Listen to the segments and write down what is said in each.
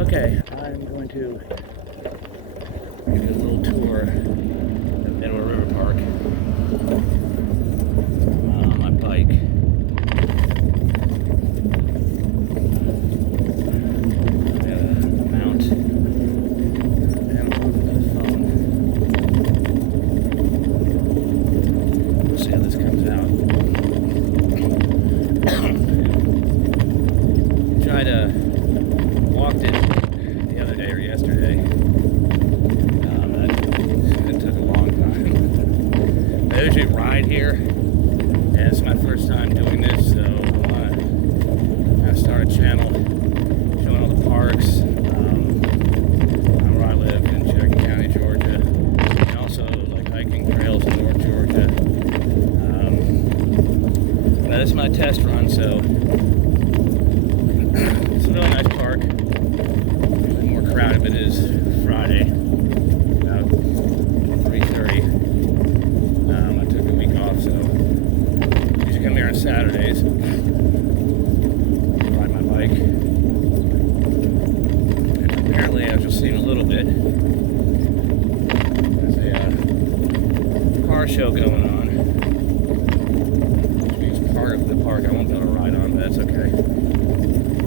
Okay, I'm going to give you a little tour of Etowah River Park on my bike. I got a mount and a phone. We'll see how this comes out. Tried to walk it the other day or yesterday. It took a long time. I usually ride here, and it's my first time doing this, so I want to start a channel showing all the parks where I live in Canton, Georgia, and also like hiking trails in North Georgia. But this is my test run, so it's a really nice park. Usually more crowded, but it is Friday, about 3:30. I took a week off, so I usually come here on Saturdays, ride my bike. And apparently, as you'll see in a little bit, there's a car show going on, which means part of the park I won't be able to ride on, but that's okay.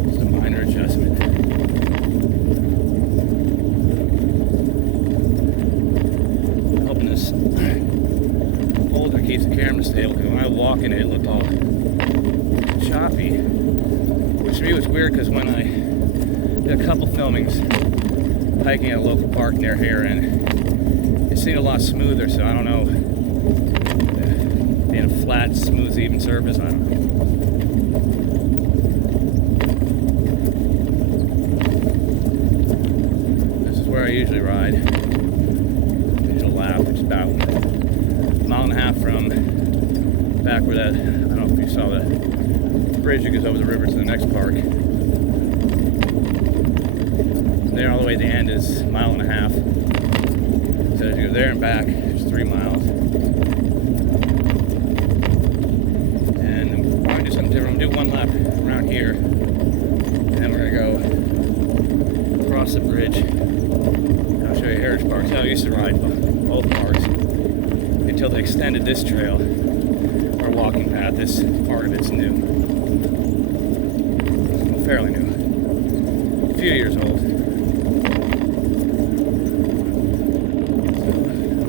Just a minor adjustment. Hoping this holder keeps the camera stable, because when I was walking it looked all choppy. Which to me was weird, because when I did a couple filmings hiking at a local park near here, and it seemed a lot smoother, so I don't know. Being a flat, smooth, even surface, I don't know. Where I usually ride. Digital lap, which is about a mile and a half from back where that, I don't know if you saw the bridge that goes over the river to the next park. There all the way to the end is a mile and a half. So as you go there and back, it's 3 miles. And I'm going to do something different. I'm going to do one lap around here. And then we're going to go across the bridge. I'll show you Heritage Parks. I used to ride both parks until they extended this trail, our walking path. This part of it's new. Well, fairly new. A few years old. So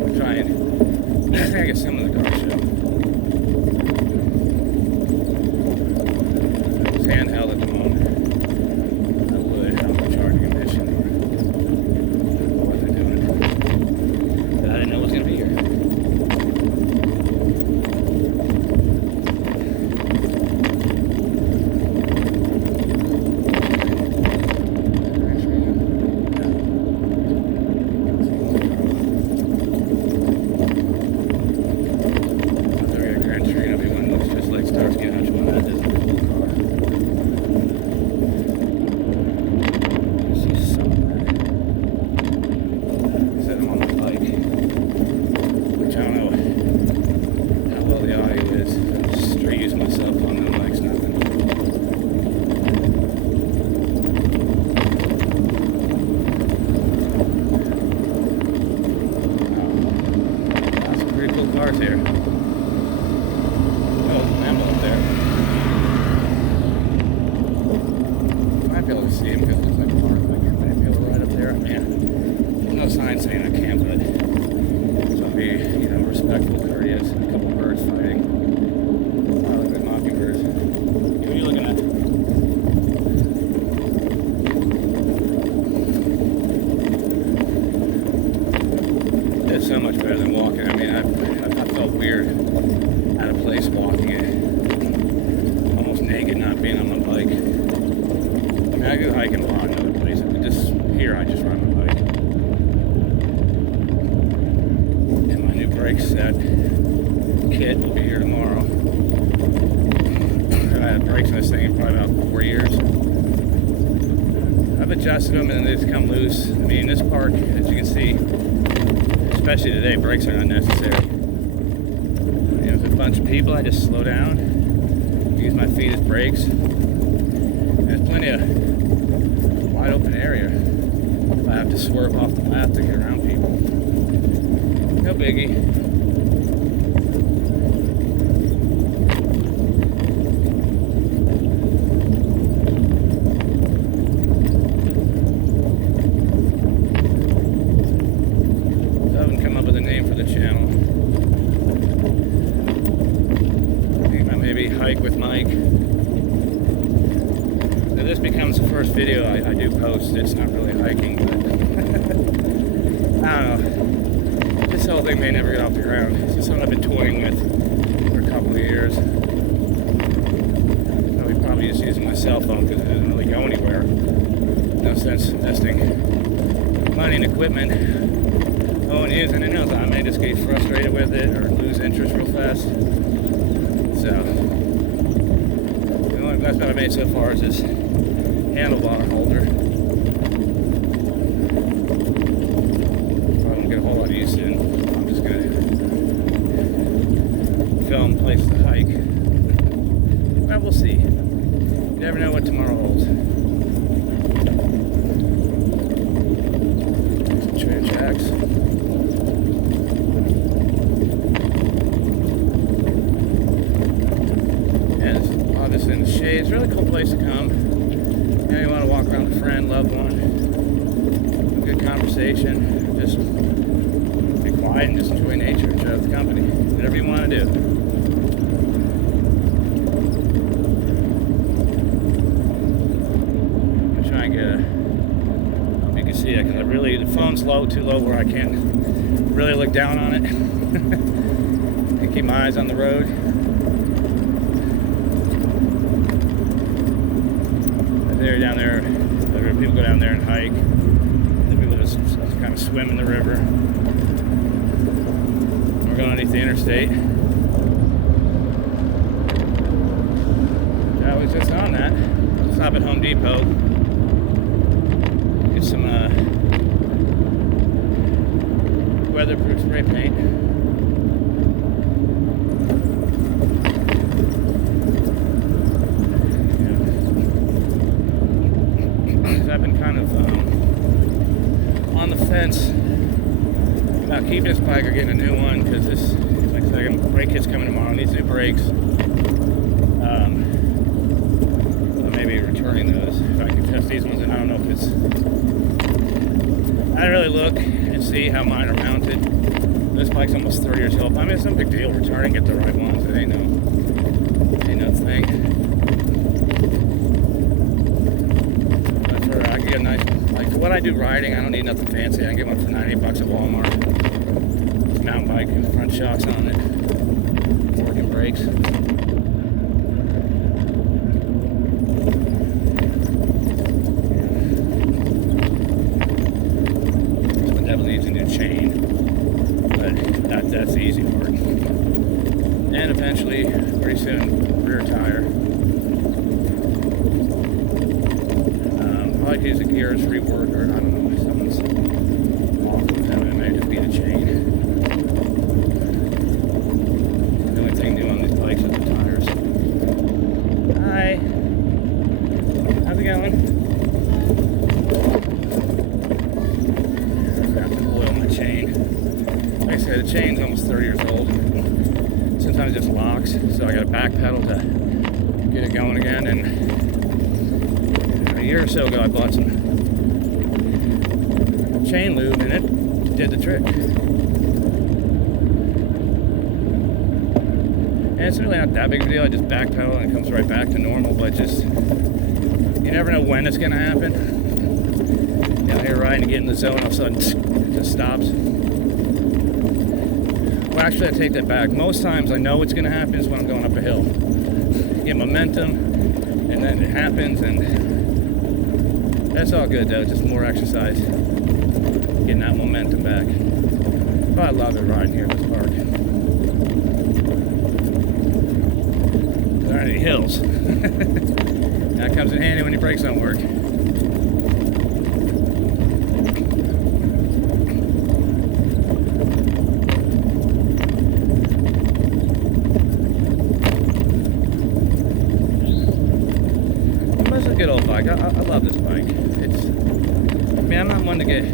I'm trying. I think I get some of the car show. It's handheld at the moment. I would have a charging admission. Cars here. Oh, there's an emblem up there. I might be able to see him because it's like a park. I might be able to ride up there. Yeah. There's no sign saying I can't, but so I'll be, respectful, courteous. A couple of birds fighting. Oh, look at mockingbirds. What are you looking at? It's so much better than walking. I mean, I felt weird out of place walking it, almost naked, not being on my bike. I mean, I go hiking a lot in other places, but just here I just ride my bike. And my new brake set kit will be here tomorrow. I had brakes on this thing in probably about 4 years. I've adjusted them and they just come loose. I mean, this park, as you can see, especially today, brakes are unnecessary. There's a bunch of people, I just slow down, use my feet as brakes. There's plenty of wide open area. I have to swerve off the path to get around people. No biggie. I haven't come up with a name for the channel. I think maybe Hike with Mike. Now this becomes the first video I do post. It's not really hiking, but I don't know. This whole thing may never get off the ground. It's just something I've been toying with for a couple of years. I'll probably just using my cell phone because it doesn't really go anywhere. No sense investing money and equipment. Oh, and using it knows I may just get frustrated with it or lose interest real fast. So, the only investment I made so far is this handlebar holder. I don't get a whole lot of use in. I'm just gonna film places to hike. But we'll see. You never know what tomorrow holds. Some train tracks. Yeah, it's obviously in the shade. It's a really cool place to come. You want to walk around with a friend, loved one, have a good conversation, just be quiet and just enjoy nature, enjoy the company, whatever you want to do. I'm trying to get a, I hope you can see it, because the phone's low, too low where I can't really look down on it. And keep my eyes on the road. Down there, people go down there and hike. The people just kind of swim in the river. We're going underneath the interstate. I was just on that. Stop at Home Depot. Get some weatherproof spray paint. I've been kind of on the fence about keeping this bike or getting a new one because this, like I said, brake kit's coming tomorrow. It needs new brakes. Maybe returning those if I can test these ones. And I don't know if it's. I didn't really look and see how mine are mounted. This bike's almost 30 years old. I mean, it's no big deal returning, get the right ones. It ain't no thing. I can get a nice, like for what I do riding, I don't need nothing fancy. I can get one for $98 at Walmart. It's a mountain bike, front shocks on it, working brakes. This one definitely needs a new chain, but that's the easy part. And eventually, pretty soon, rear tire. I like to use the gears rework, or I don't know if someone's off with them. It may just be the chain. The only thing new on these bikes is the tires. Hi. How's it going? I forgot to oil my chain. Like I said, the chain's almost 30 years old. Sometimes it just locks, so I got a back pedal to get it going again. And a year or so ago, I bought some chain lube, and it did the trick. And it's really not that big of a deal. I just backpedal and it comes right back to normal. But just, you never know when it's going to happen. Out here riding and get in the zone, all of a sudden it just stops. Well, actually, I take that back. Most times I know what's going to happen is when I'm going up a hill. Get momentum, and then it happens, and that's all good though, just more exercise, getting that momentum back. But I love it riding here in this park. There aren't any hills. That comes in handy when your brakes don't work. But it's a good old bike. I love this bike. It's mean, I'm not one to get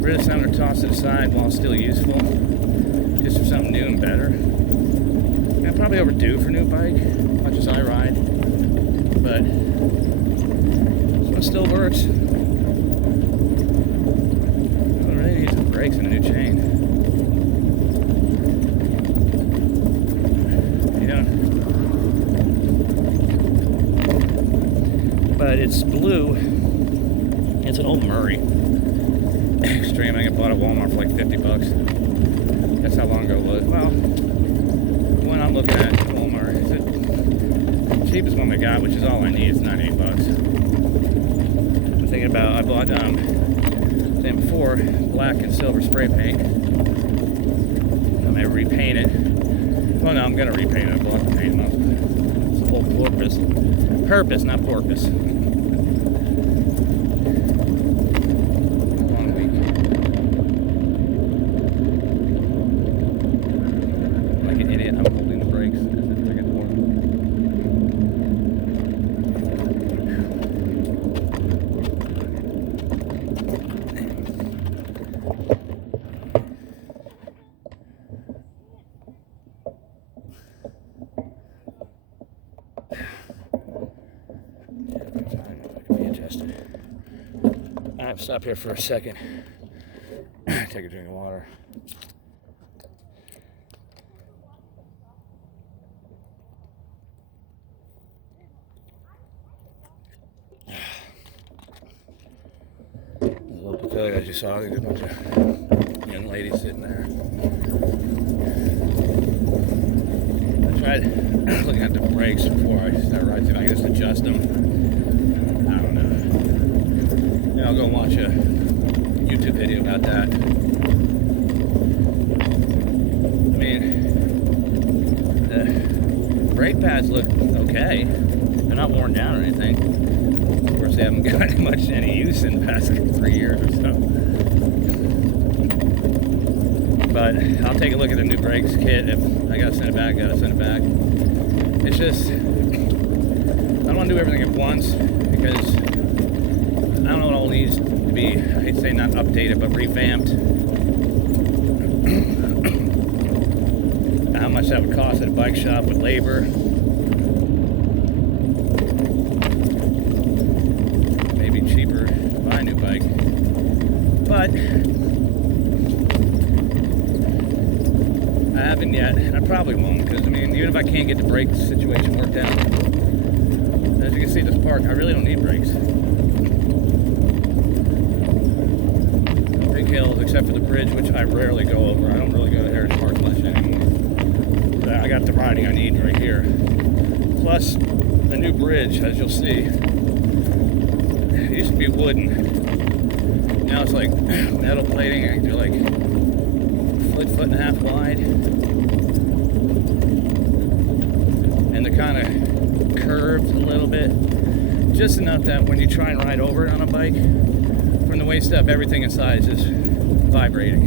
rid of something or toss it aside while still useful, just for something new and better. I'm probably overdue for a new bike, much as I ride, but this one still works. I really need some brakes and a new chain. You know, but it's blue. It's an old Murray Extreme. I think I bought at Walmart for like $50. That's how long ago it was. Well, the one I'm looking at Walmart is the cheapest one they got, which is all I need. It's $98. I'm thinking about, I bought same before, black and silver spray paint. I may repaint it. Well, no, I'm gonna repaint it. I bought the paint. It's the whole purpose. Purpose, not porpoise. Stop here for a second. Take a drink of water. The little pavilion, as you saw, there's a bunch of young ladies sitting there. I tried looking at the brakes before I started riding. See if I can just adjust them. I'll go watch a YouTube video about that. I mean, the brake pads look okay. They're not worn down or anything. Of course, they haven't got any use in the past 3 years or so. But I'll take a look at the new brakes kit. If I gotta send it back, send it back. It's just, I don't want to do everything at once because I don't know what all needs to be, I hate to say not updated, but revamped. How much that would cost at a bike shop with labor. Maybe cheaper to buy a new bike. But I haven't yet, and I probably won't, because I mean, even if I can't get the brake situation worked out, as you can see, this park, I really don't need brakes. Hills, except for the bridge, which I rarely go over. I don't really go to Heritage Park much anymore. But I got the riding I need right here. Plus, the new bridge, as you'll see, it used to be wooden. Now it's like metal plating. I can do like foot and a half wide. And they're kind of curved a little bit. Just enough that when you try and ride over it on a bike, from the waist up, everything inside is just vibrating.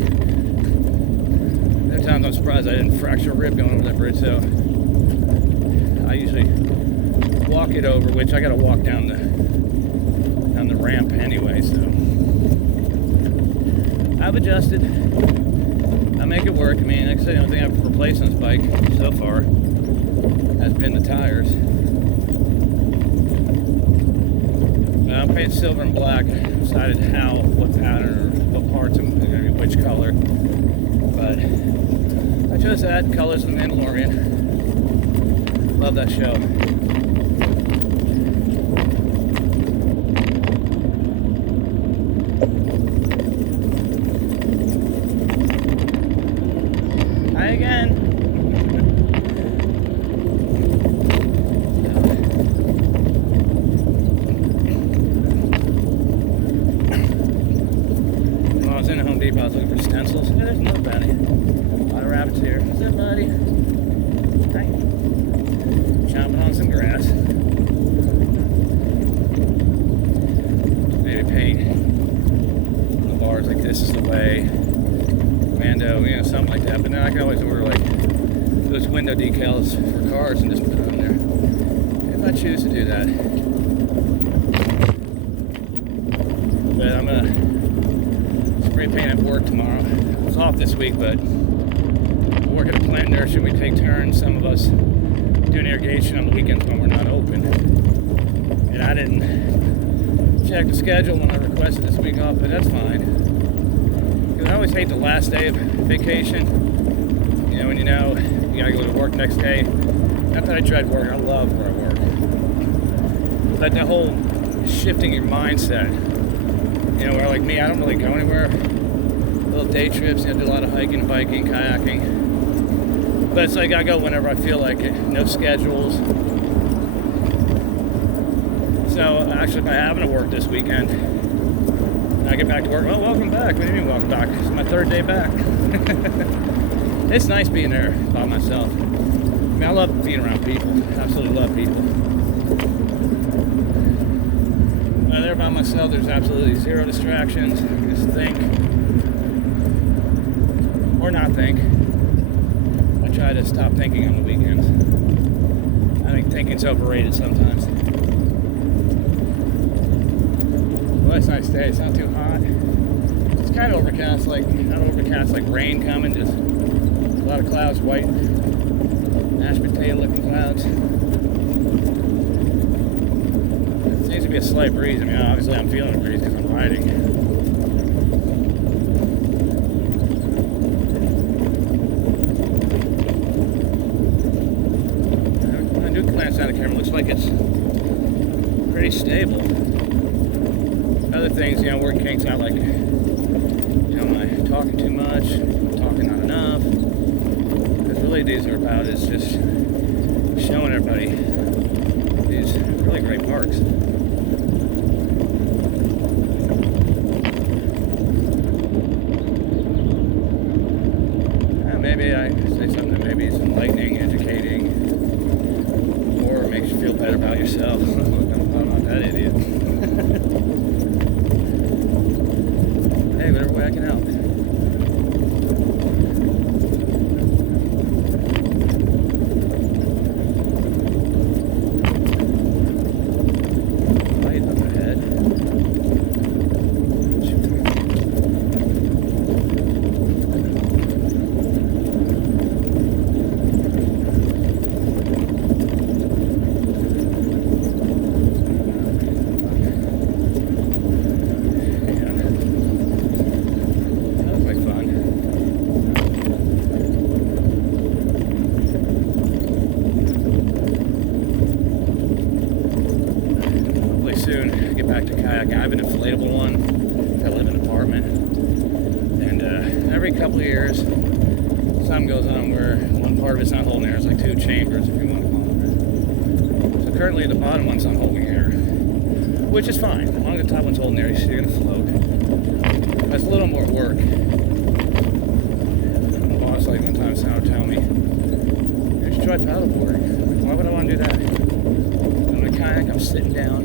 There are times I'm surprised I didn't fracture a rib going over that bridge, so I usually walk it over, which I gotta walk down the ramp anyway, so I've adjusted. I make it work. I mean, like I said, the only thing I've replaced on this bike so far has been the tires. I painted silver and black, decided how, what pattern, or what parts, and which color. But I chose that, Colors of the Mandalorian. Love that show. Hi again. I was looking for stencils. Yeah, there's another bounty. A lot of rabbits here. What's up, buddy? Hi. Chomping on some grass. Maybe paint the bars like this is the way. Mando, you know, something like that. But then I can always order like those window decals for cars and just put it on there. If I choose to do that. bit. I'm gonna spray paint at work tomorrow. I was off this week, but I work at a plant nursery. We take turns, some of us doing irrigation on the weekends when we're not open. And I didn't check the schedule when I requested this week off, but that's fine. Because I always hate the last day of vacation. You know, when you know you gotta go to work next day. Not that I dread work, I love where I work. But the whole shifting your mindset, you know, where like me, I don't really go anywhere. Little day trips, you know, do a lot of hiking, biking, kayaking. But it's like I go whenever I feel like it. No schedules. So actually, if I happen to work this weekend, and I get back to work, oh, welcome back. What do you mean welcome back? It's my third day back. It's nice being there by myself. I mean, I love being around people. Absolutely love people. When I'm there by myself, there's absolutely zero distractions. You just think. Or not think. I try to stop thinking on the weekends. I think thinking's overrated sometimes. Well, it's a nice day. It's not too hot. It's kind of overcast, like not overcast, like rain coming. Just a lot of clouds, white, mashed potato-looking clouds. It seems to be a slight breeze. I mean, obviously, I'm feeling a breeze because I'm riding. I do glance down the camera. Looks like it's pretty stable. Other things, you know, working kinks out, like, you know, am I talking too much? Am I talking not enough? Because really these are about is just showing everybody these really great parks. Maybe I say something that maybe is enlightening, educating, or makes you feel better about yourself. I'm not that idiot. Hey, whatever way I can help. Light up ahead. Soon get back to kayaking. I have an inflatable one. I live in an apartment, and every couple of years, something goes on where one part of it's not holding air. It's like two chambers, if you want to call it. So currently, the bottom one's not holding air, which is fine. As long as the top one's holding air, you're gonna float. That's a little more work. My boss, like one time, would tell me, "You should try paddleboarding." Why would I want to do that? In a kayak, I'm sitting down,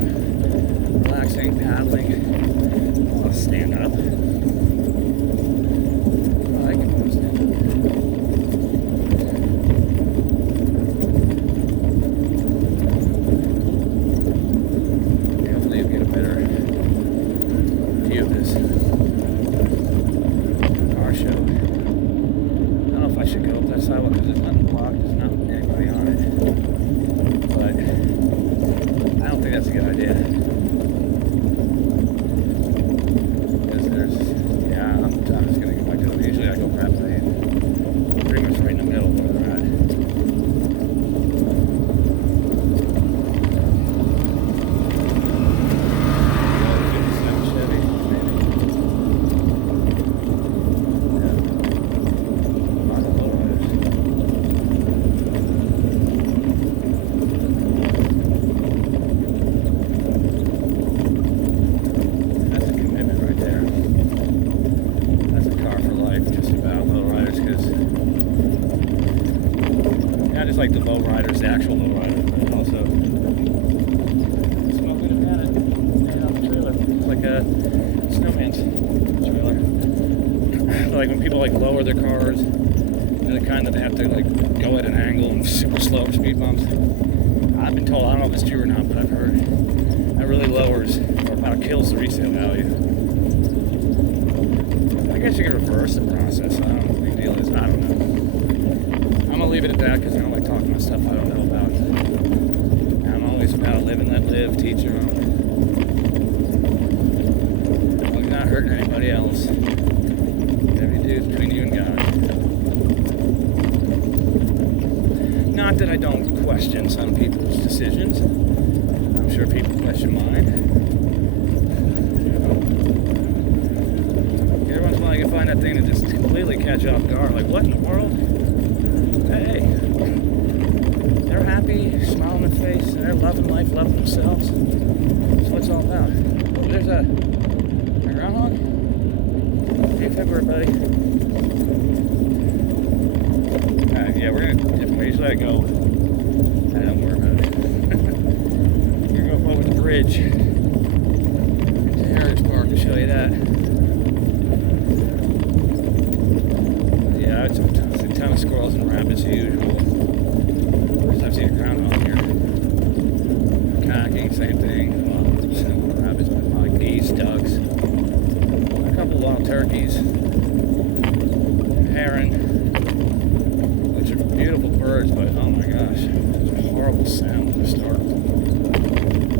relaxing, paddling. I'll stand up. I can stand up. Hopefully you'll get a better view of this car show. I don't know if I should go up that sidewalk because there's nothing blocked. There's not anybody on it. But I don't think that's a good idea. I'm just going to go back to it. Usually I go crap lane. Pretty much right in the middle of where they're at. Chevy, maybe. Yeah. Lots of lowriders. That's a commitment right there. Just about lowriders, because not just like the lowriders, the actual lowriders, but also smoking a paddock and off the trailer. It's like a snowman's trailer. Like when people like lower their cars, they're the kind that they have to like go at an angle and super slow speed bumps. I've been told, I don't know if it's true or not, but I've heard that really lowers or about kills the resale value. I guess you can reverse the process. I don't know what the big deal is. I don't know. I'm gonna leave it at that because I don't like talking about stuff I don't know about. I'm always about live and let live, teach your own. I'm not hurting anybody else. Whatever you do is between you and God. Not that I don't question some people's decisions. I'm sure people question mine. Every once in a while you can find that thing that just completely catch you off guard. Like, what in the world? Hey, they're happy, smile on their face, and they're loving life, loving themselves. That's what it's all about. Oh, there's a groundhog. Hey, February, buddy. Yeah, we're gonna, if we just let it go, I don't worry about it. We're gonna go over the bridge to Heritage Park to show you that. Yeah, it's a ton of squirrels and rabbits as usual. First I've seen a groundhog here. Kayaking, same thing. Well, rabbits, but like geese, ducks, a couple of wild turkeys, heron, which are beautiful birds, but oh my gosh, it's a horrible sound to start.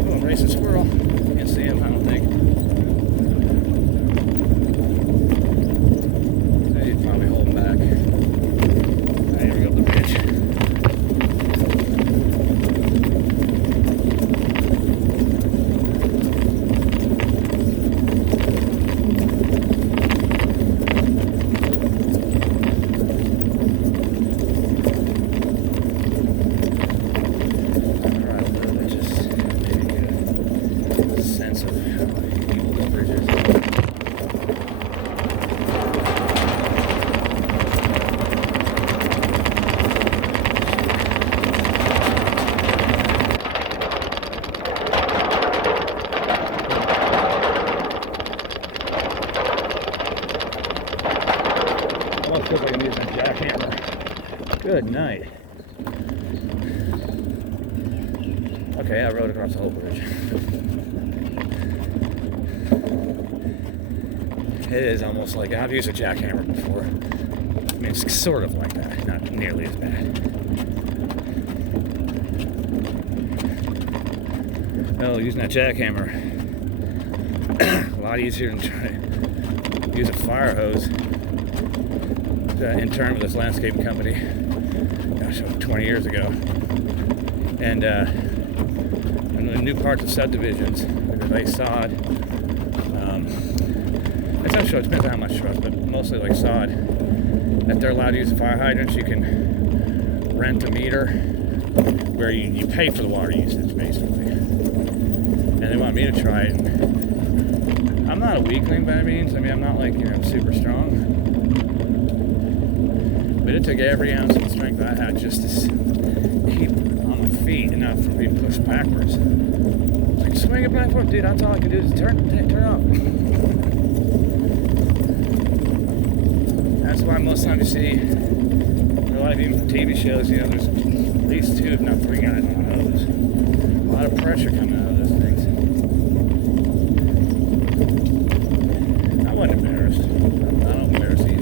Oh, a racing squirrel. Can't see him, I don't think. He's probably holding back. Alright, here we go up the bridge. Feels like I'm using a jackhammer. Good night. Okay, I rode across the whole bridge. It is almost like I've used a jackhammer before. I mean, it's sort of like that, not nearly as bad. Well, using that jackhammer, a lot easier than trying to use a fire hose. Intern with this landscaping company, gosh, 20 years ago, and in the new parts of subdivisions, they sod. It's not sure, it depends on how much shrubs, but mostly like sod. If they're allowed to use fire hydrants, you can rent a meter where you pay for the water usage, basically. And they want me to try it. I'm not a weakling by any means. I mean, I'm not like, super strong. But it took every ounce of the strength I had just to keep on my feet and not from being pushed backwards. Like, swing it back forward, dude. That's all I can do is turn off. That's why most times you see, like even for TV shows, there's at least 2, if not 3 guys on the hose. A lot of pressure coming out of those things. I wasn't embarrassed. I don't embarrass you.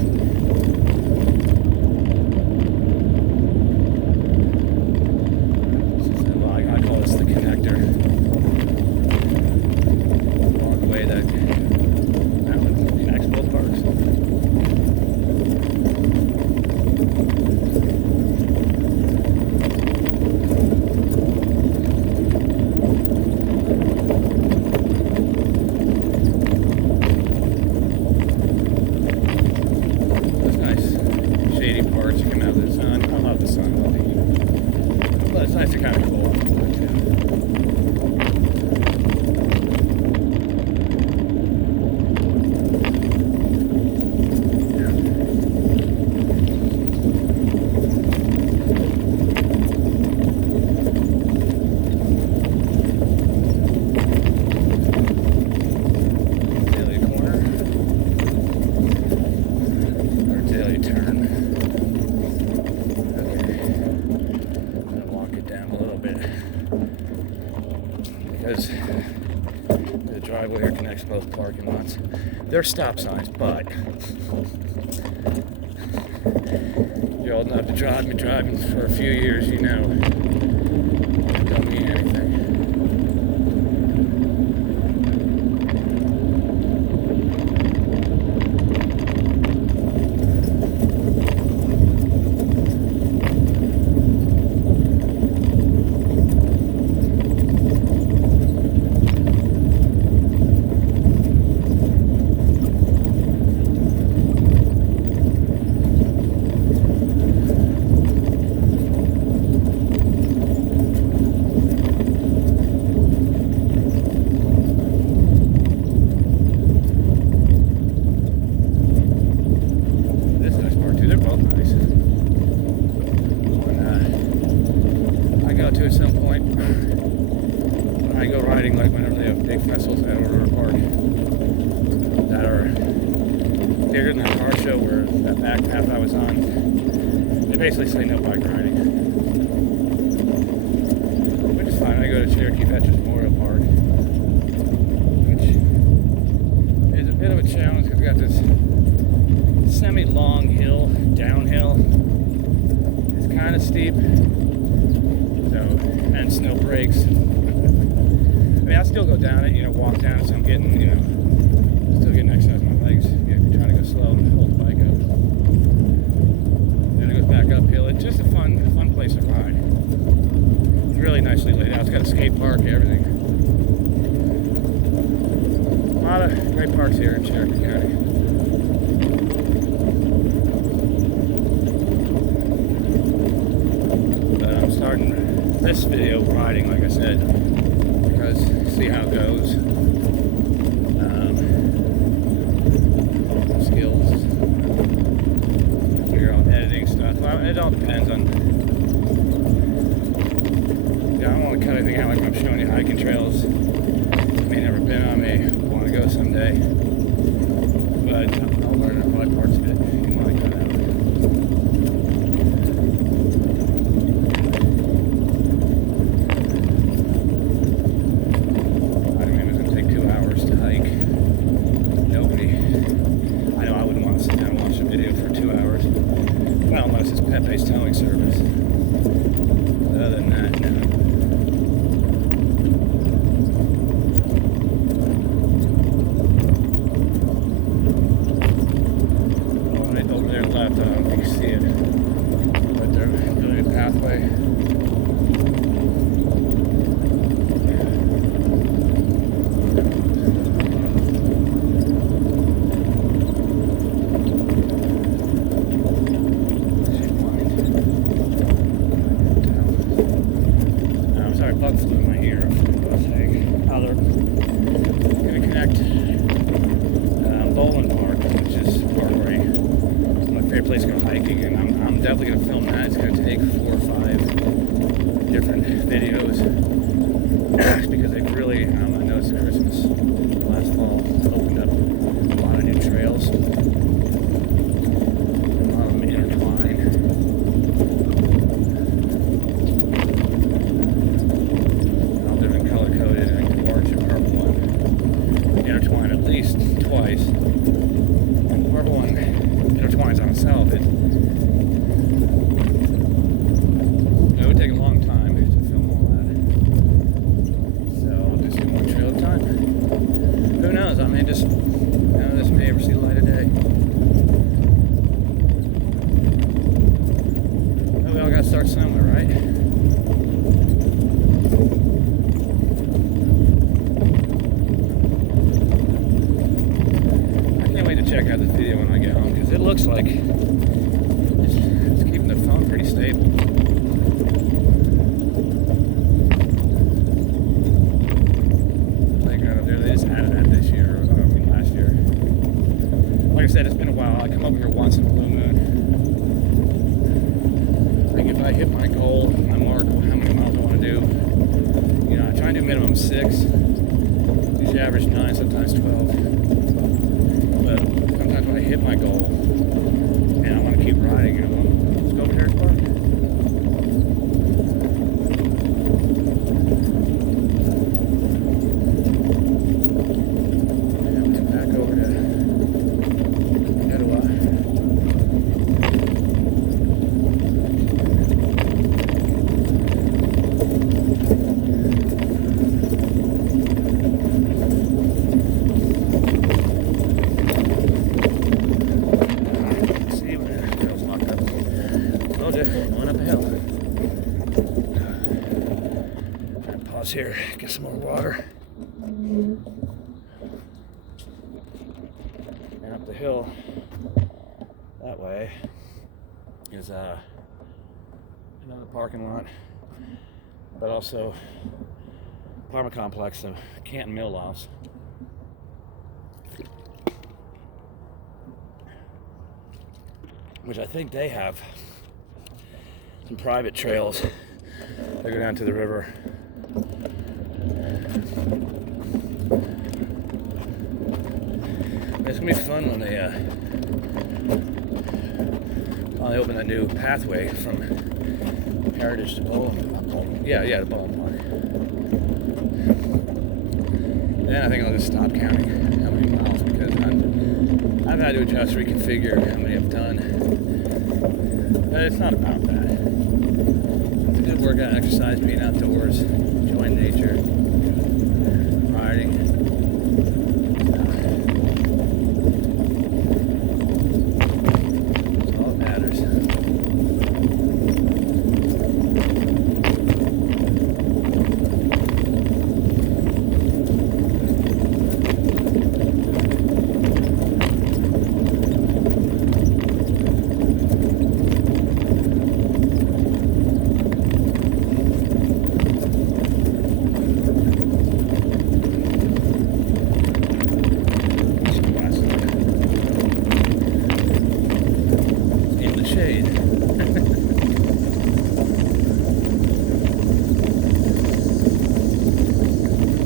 next both parking lots. They're stop signs, but you're old enough to drive me driving for a few years, you know, it don't mean anything. At some point when I go riding, like whenever they have big festivals at Etowah Park that are bigger than that car show where that back path I was on, they basically say no bike riding, which is fine. I go to Cherokee Veterans Memorial Park, which is a bit of a challenge because we got this semi-long hill, downhill. It's kind of steep. And snow breaks. I mean, I'll still go down it, you know, walk down it, so I'm getting, you know, still getting exercise in my legs. You know, trying to go slow and hold the bike up. Then it goes back uphill. It's just a fun place to ride. It's really nicely laid out. It's got a skate park, everything. A lot of great parks here in Cherokee County. But I'm starting this video riding, like I said, because see how it goes. Skills, figure out editing stuff. Well, it all depends on. Yeah, I don't want to cut anything out like I'm showing you hiking trails. I may never been on, may want to go someday, but I'll learn probably parts of it. You want to cut out. Pet-based towing service. But other than that, no. Oh, right over there left, I don't know if you can see it, but they're building a pathway. Bug flew in my ear. How they're going to connect Bowling Park, which is part where my favorite place to go hiking, and I'm definitely going to film that. It's going to take 4 or 5 different videos because they've really, I noticed Christmas last fall opened up a lot of new trails. Intertwined. Intertwine at least twice. And the purple one intertwines on itself. It would take a long time to film all that. So I'll just do one trail at a time. Who knows? I may just, this may ever see the light of day. But we all got to start somewhere, right? Check out this video when I get home because it looks like it's keeping the phone pretty stable. Playground up there, they just added that this year, last year. Like I said, it's been a while. I come up here once in a blue moon. I think if I hit my goal, I mark how many miles I want to do. You know, I try and do minimum 6. Usually average 9, sometimes 12. But sometimes when I hit my goal and I want to keep riding, let's go over here to Park. pause here, get some more water. And up the hill that way is another parking lot, but also apartment complex of Canton Mill Lofts. Which I think they have some private trails that go down to the river. It's gonna be fun when they open that new pathway from Heritage to Bowling. Yeah, to Bowling. Then I think I'll just stop counting how many miles because I've had to adjust, reconfigure how many I've done. But it's not about that. It's a good workout exercise, being outdoors, enjoying nature, riding. That's all that matters.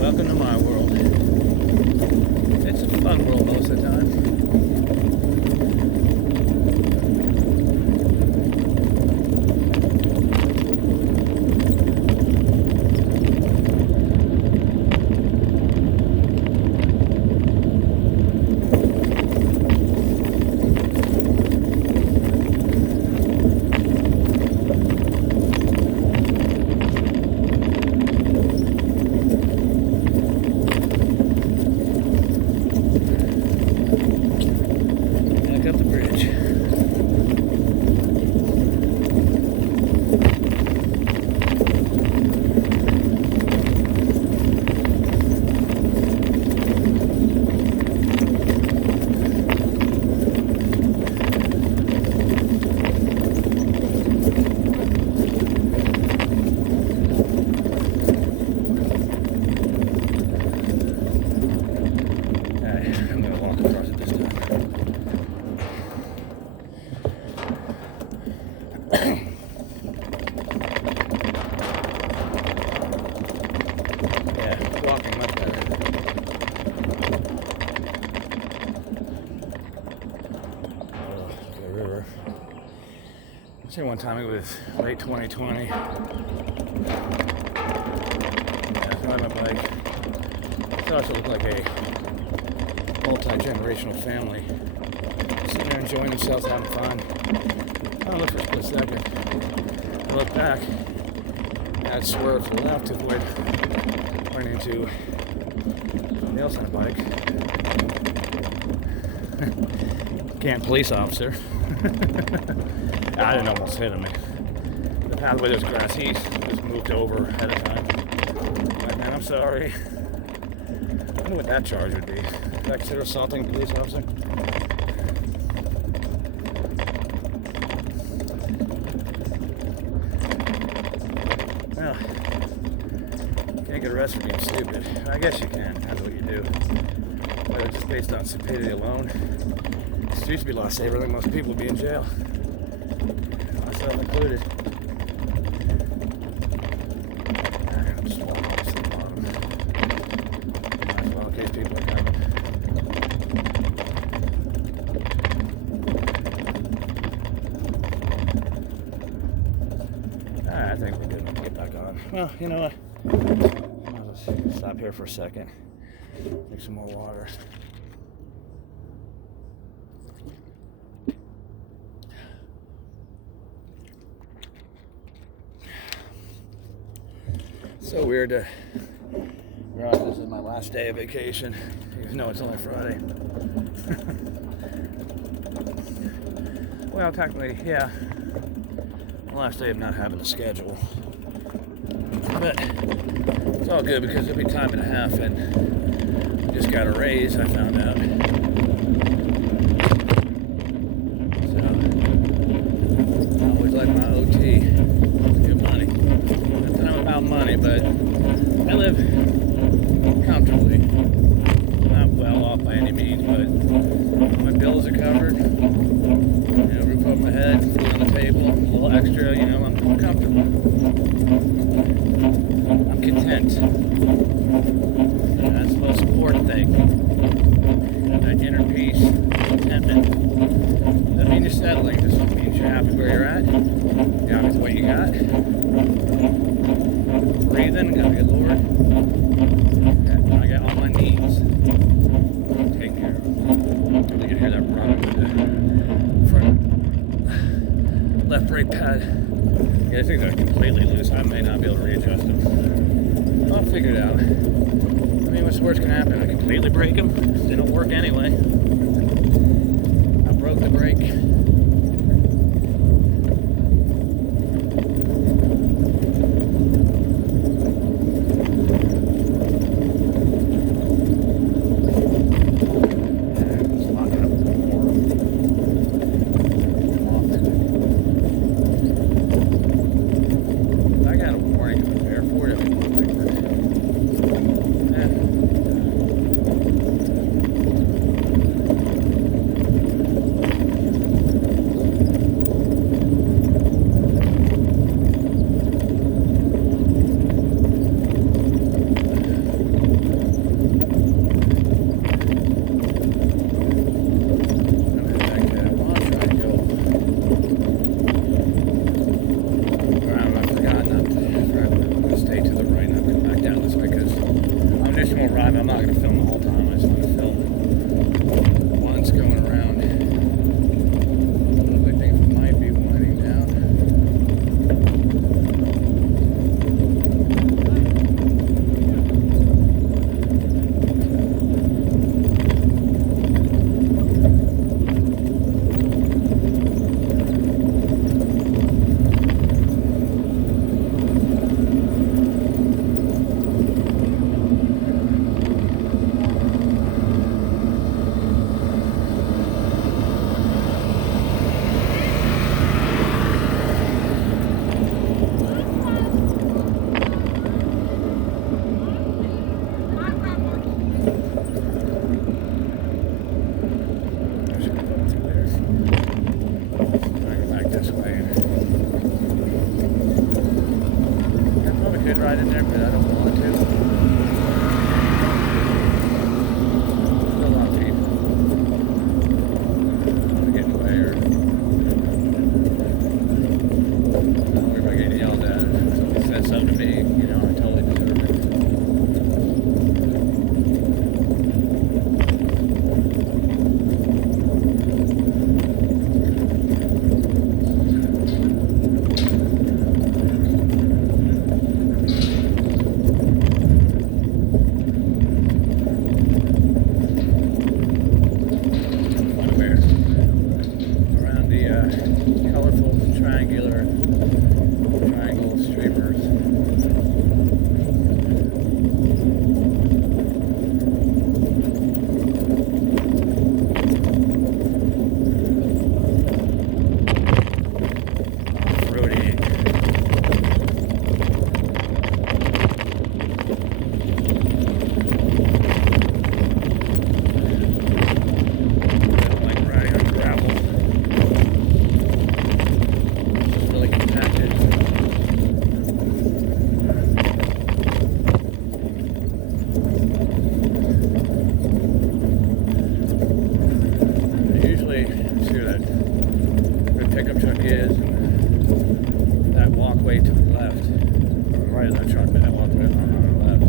Welcome to my world. It's a fun world most of the time. Up the bridge. I'm going to walk across it this time. Yeah, walking much better. The river. I say one time it was late 2020. I was riding my bike. I thought it looked like a multi-generational family sitting there enjoying themselves, having fun. I looked for a split second. I looked back. I'd swerve to the left to avoid running into somebody else on a bike. Canton police officer. I didn't almost hit him. The pathway there's grass. He just moved over ahead of time. Like, man, I'm sorry. I wonder what that charge would be. Did I consider assaulting a police officer? Well, can't get arrested for being stupid. I guess you can. Depends what you do. Whether it's just based on stupidity alone. It used to be law saver. I think most people would be in jail. Myself included. I'm just walking off to the bottom. Might as well in case people are coming. I think we're good. Get back on. Well, you know what? I'll just stop here for a second. Drink some more water. So weird to realize this is my last day of vacation. You know it's only Friday. Well, technically, yeah. The last day of not having a schedule. But It's all good because it'll be time and a half, and just got a raise, I found out. So, I always like my OT. It's good money. Not that I'm about money, but I live comfortably. Not well off by any means, but my bills are covered. You know, roof over my head, food on the table, a little extra, you know, I'm comfortable. I'm content. That's the most important thing. That inner peace, contentment. Doesn't mean you're settling, just means you're happy where you're at. You're happy with what you got. Breathing, got a good Lord. I got all my needs. Take care of them. You can hear that rock in the front left brake pad. Yeah, I think they're completely loose. I may not be able to readjust them. I'll figure it out. I mean, what's the worst can happen? I completely break them. They don't work anyway. I broke the brake. I'm not going to film the whole time. I just want to film once going around. I think it might be winding down. Right in there, but I don't want to. Still on cheap. I'm getting away or don't worry about getting yelled at. If somebody says something to me, you know, I totally deserve it. Colorful triangle streamers. Off-roading. I like riding on gravel. Pickup truck is, and that walkway to the left, right of that truck, but that walkway on the left,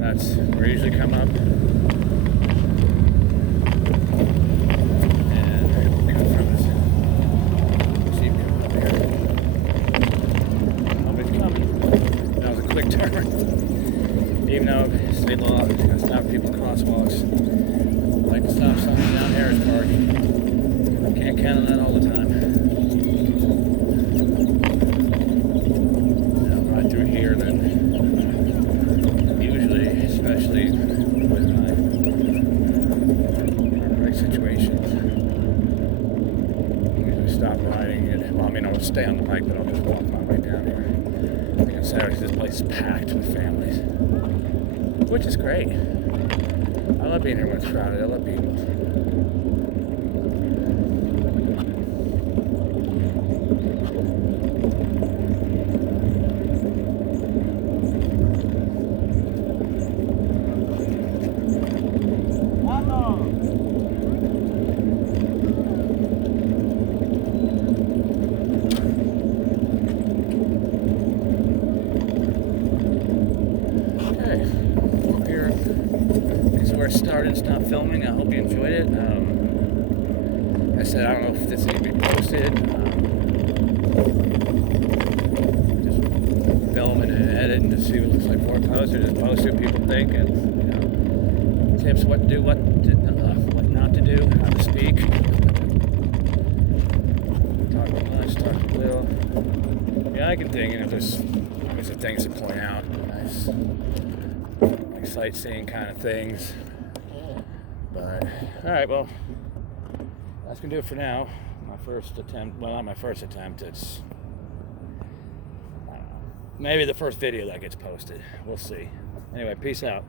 that's where I usually come up, and I think I'll throw this Jeep coming up here. Oh, it's coming. That was a quick turn. Even though state law is going to stop people crosswalks, like the stop sign down Harris Park. Can't count on that all the time. Now, right through here, then mean, I'll stay on the bike, but I'll just walk my way down here. I think on Saturday, this place is packed with families, which is great. I love being here when it's crowded. I love people. Started and stopped filming. I hope you enjoyed it. I said I don't know if this is going to be posted. Just film and edit and just see what it looks like for a post, or just post what people think, and tips what to do, what not to do, how to speak. Talk about lunch, talk to Will. Yeah, I can think, there's obviously things to point out. Nice, like sightseeing kind of things. But, alright, well, that's going to do it for now. My first attempt, well, not my first attempt, it's, I don't know, maybe the first video that gets posted. We'll see. Anyway, peace out.